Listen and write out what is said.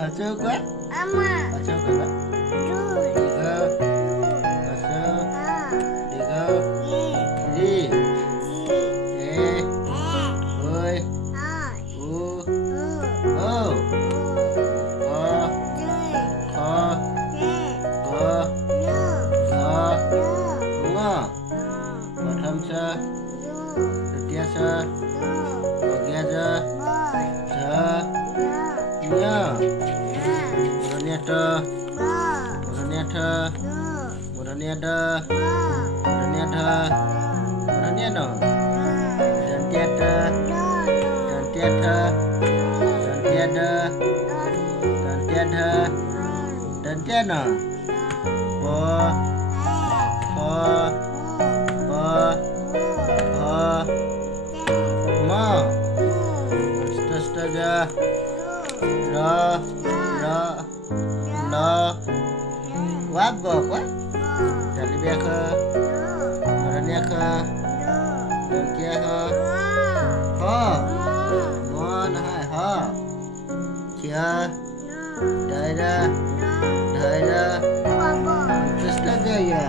Masuk kan? Ama. Masuk kan? Dul. Tiga. Masuk. A. Tiga. Ye. Di. Ji. Eh. E. Oi. Ai. U. U. Oh. U. Ko. Dul. Ko. De. Go. Nu. Go. Nu. Ngo. Nu. Pratham sa. Nu. Ditya sa. Nu. Bagya sa. Boy. Sa. Nu. Nya. Na. Muranya ta. Bo. Muranya tha. Nu. Muranya da. Bo. Muranya tha. Nu. Muranya no. Na. Dan tiada. Do. Dan tiada. Dan tiada. Do. Dan tiada. Dan tiada. Bo. Ho. Ba. Ha. Ma. Astaga. Ra. Ra. La. Wabo quoi? Dari biaka. Marania ka. Dan kia ha. Ha. Mon hai ha. Kia. Daira. Daira. Astaga ya.